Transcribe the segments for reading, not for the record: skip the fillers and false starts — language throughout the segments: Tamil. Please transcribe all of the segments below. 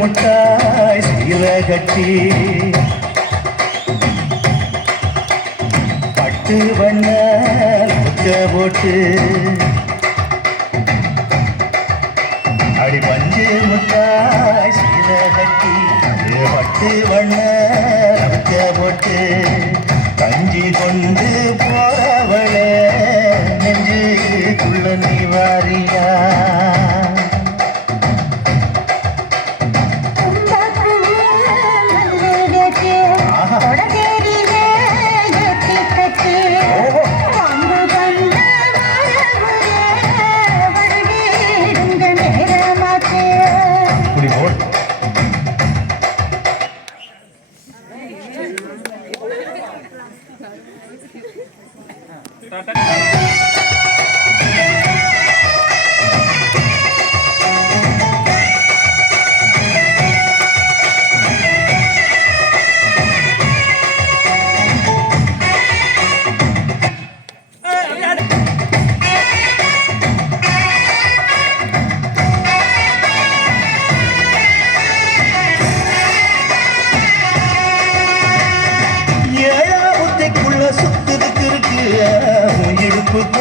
முட்டாய் சீல கட்டி பட்டு வண்ண போட்டு அடி பஞ்சு முட்டாய் சீல கட்டி பட்டு வண்ண போட்டு கஞ்சி கொண்டு போறவளே நெஞ்சுக்குள்ள நீ வாரியா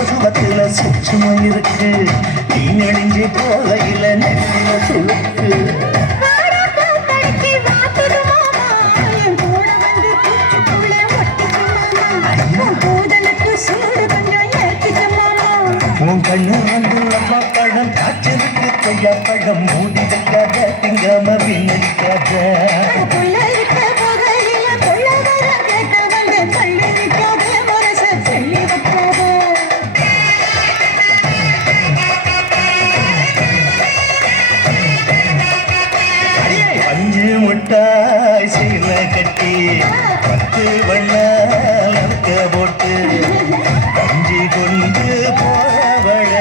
சுகத்துல சுற்றுமும் இருக்கு நீ நெடுஞ்சு போகையில நெல்லில சுழுக்கு உன் கண்ணு வந்து அம்மா பழம் காய்ச்சலுக்கு கொய்யா பழம் மூடி வைக்காத திங்காம பின்னிக்காத முட்டாய் சீல கட்டி பத்து வண்ண போட்டு கஞ்சி கொண்டு போவள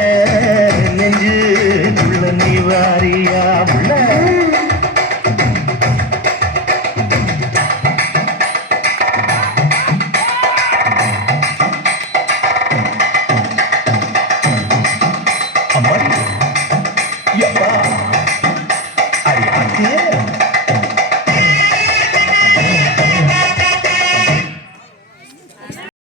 நெஞ்சுக்குள்ள நீ வாரியா